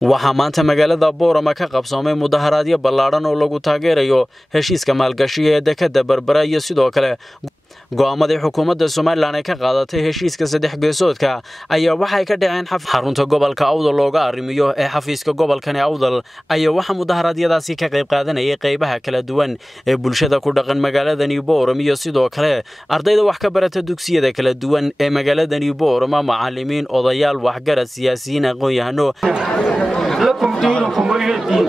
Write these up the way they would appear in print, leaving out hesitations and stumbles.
waxaa maanta magaalada Boorama ka qabsoomay mudaharaadyo ballaaran oo lagu taageerayo heshiiska maalgashiga ee dekada Berbera iyo sidoo kale go'aamadii xukuumadda Soomaaliland ay ka qaadatay heshiiska saddex geesoodka ayaa waxay ka dhaceen xarunta gobolka Awdal looga arrimiyo ee xafiiska gobolkani Awdal ayaa waxa mudaharaadyadaasi ka qayb qaadanayay qaybaha kala duwan ee bulshada ku dhaqan magaaladani Boorama iyo sidoo kale ardayda wax ka barata dugsiyada kala duwan ee magaaladani Boorama macallimiin odayaal waxgarad siyaasiyiin aqoon-yahano لكم دينكم ولي الدين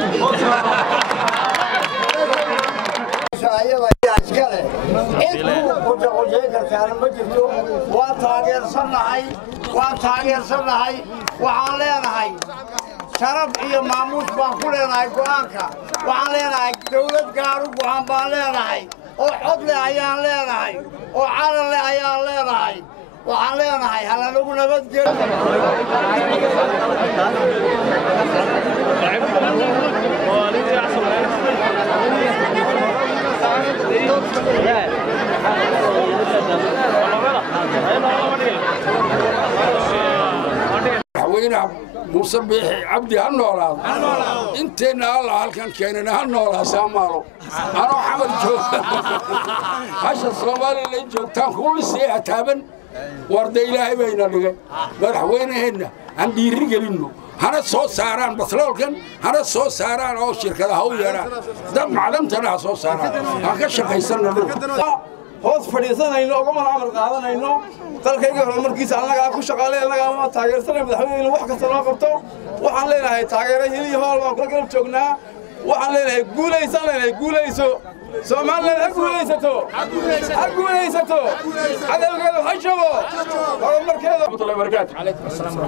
شرف iyo maamuus baan ku leenahay go'aanka waxaan leenahay dawlad gaar u go'aan baan leenahay oo cod leh ayaan leenahay oo calan leh ayaan leenahay waxaan leenahay halanagu nabadgelyo موسى عبدي هالنولاد انتنا الله هالكن كيننا هالنولاد سامالو انا محمد جو هاش الصومالي اللي جوتان كل شيء تابن ورد الهي بينا دغه مدحوينهنا ان ديريغلينو هنا سو ساران بسلولكن هنا سو ساران او شركadaha u yeeraan dad macalintana soo saaraan aan ka shaqeysano hoos fadhiisanayno oo ma amar qaadanayno dalkayga horumarkiisa anaga ku shaqaaleey anaga ma taageersanay madaxweynaha wax kasta loo qabto waxaan leenahay taageero hiliyo hool baan kula garab joognaa waxaan leenahay guuleyso Soomaaliland ha guuleysato cadawgeedu ha jabo horumarkeeda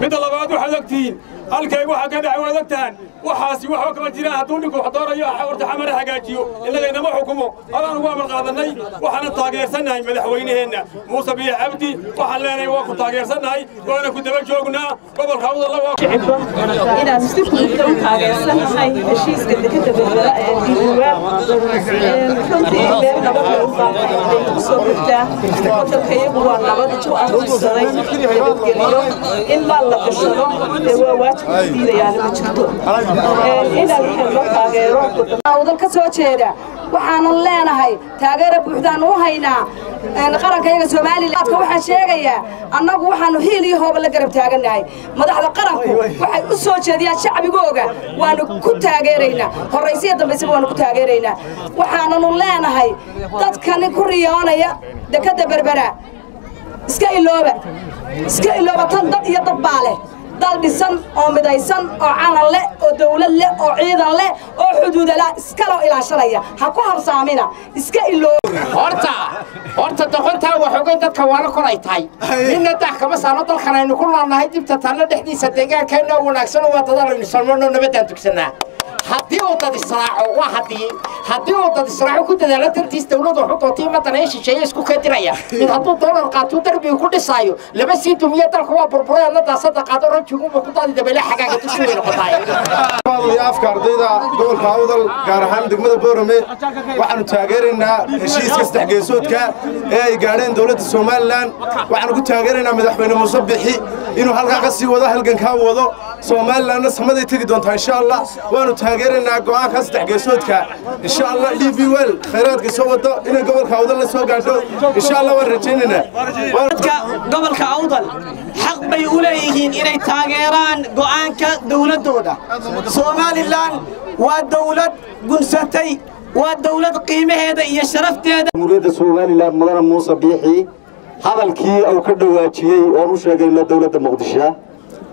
mid labaad waxa ogtiin halkay waxa ka dhacay wadagtaan waxaasi waxa kama jiraan hadduu ninku xadoorayo horta xamar hagaajiyo ilaa inama xukumo adaan ugu amar qaadanay waxaan taageersanahay madaxweynaheena Muuse Biixi Cabdi waxaan leenahay waa ku taageersanahay waana ku daba joognaa gobolka Awdal inaan si ku taageersanahay heshiiska dekada Berbera ee Diiwaan runtii meel nabad lagu qaatay soo gudtaa waddankayagu waa nabad ku aruursaday nabadgelyo in maal la gashado waa waajib diidayaan ma jirto inaan helno taageero Awdal ka soo jeeda waxaan leenahay taageero buuxdaan u haynaa qarankayaga Soomaaliland waxaan sheegayaa annagu waxaanu hiiliyo hoob la garab taaganahay madaxda qaranku waxay u soo jeediyaan shacbigooga waanu ku taageeraynaa horeysiga dambaysa waanu ku taageeraynaa waxaanu leenahay dadkan ku riyoonaya dekada Berbera iska ilooba tan dad iyo dad baale dal dhisan oo midaysan oo calan leh oo dawlad leh oo ciidan leh oo xuduud leh iska loo ilaashanaya ha ku habsaamina iska ilooba horta doqonta waxoogay dadka waana koray tahay inna tax kama saaro dalkan aynu ku noolnahay dibta taana dhexdiisa deegaankeena wanaagsan oo wadada Soomaaliland nabadaan tugsanaa haddii uu dad israaco waa haddii uu dad israaco ku dadaalo tantiis dawladdu xuquuqtii madana shisheeye isku kadiraya mid hadduu doolar qaato darbiga ku dhisaayo laba sii dumiya dalka waa burburay la daasada qaado rajigu ku daadi dabela xagaaga tusoo noqotay afka ardayda gobolka Awdal gaar ahaan degmada Boorame waxaanu taageeraynaa heshiiska saddex geesoodka ee ay gaareen dawladda Soomaaliland waxaanu ku taageeraynaa madaxweyne Muuse Biixi inuu halka ka sii wado halganka wado Soomaaliland samaday tagi doonta insha Allah waanu taageeraynaa go'aanka saddex geesoodka insha Allah DBWL khayraadka soo wado in gobolka Awdal la soo gaadho insha Allah waan rajaynaynaa gobolka Awdal xaq bay u leeyihiin inay taageeraan go'aanka dawladooda Soomaaliland waa dawlad gunsatay waa dawlad qiimaheeda iyo sharafteeda Jamhuuriyadda Soomaaliland mudane Muuse Biixi hadalkii uu ka dhawaajiyay oo uu sheegay in dawladda Muqdisho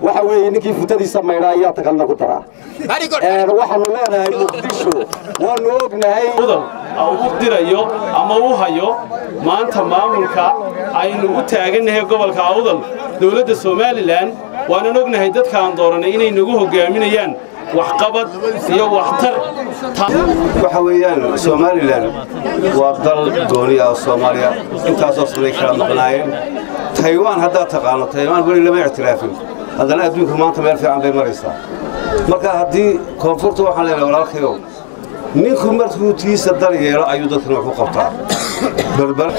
waxa weeye ninkii futadiisa meeraa ayaa tagalna ku daraa waxaanu leenahay Muqdisho waanu ognahay uu dirayo ama uu hayo maanta maamulka aynu u taaganahay gobolka Awdal dawladda Soomaaliland waana ognahay dadka aan dooranay inay nagu hogaaminayaan waxqabad iyo waxtar waxa weeyaan Soomaaliland waa dal gooni ah Soomaaliya intaas oo sano kala maqnaayeen Taiwan hadda taqaano Taiwan wali lama ictiraafin hadana adduunka maanta meel fiican bay maraysaa marka haddii koonfurta waxaan leeyahay walaalkayo ninku markuu tiisa dal yeelo ayuu dadkan wax ku qabtaa Berber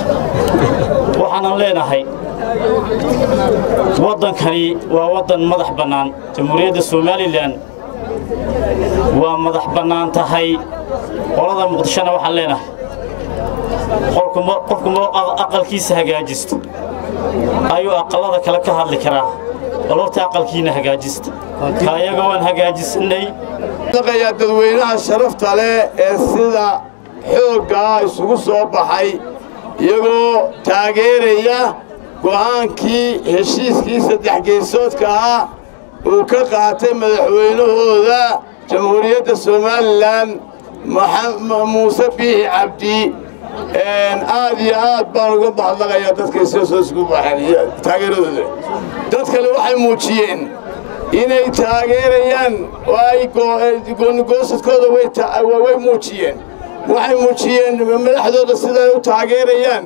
waxaan leenahay waddankani waa waddan madax bannaan Jamhuuriyadda Soomaaliland waa madax bannaan tahay qolada muqdishona waxaan leenahay qofku aqalkiisa hagaajisto ayuu aqalada kale ka hadli karaa walorta aqalkiina hagaajista kaayaga waan hagaajisanay daqaya dadweynaha sharafta leh ee sida xoogga isugu soo baxay iyagoo taageeraya go'aankii heshiiskii saddex geesoodka ah uu ka qaatay madaxweynahooda jamhuuriyadda Soomaaliland Muuse Biixi Cabdi aad iyo aad baan uga mahadnaqayaa dadka soo isugu baxay taageeradooda dad kale waxay muujiyeen inay taageerayaan ay go'aankooda way muujiyeen waxay muujiyeen madaxdooda sida ay u taageerayaan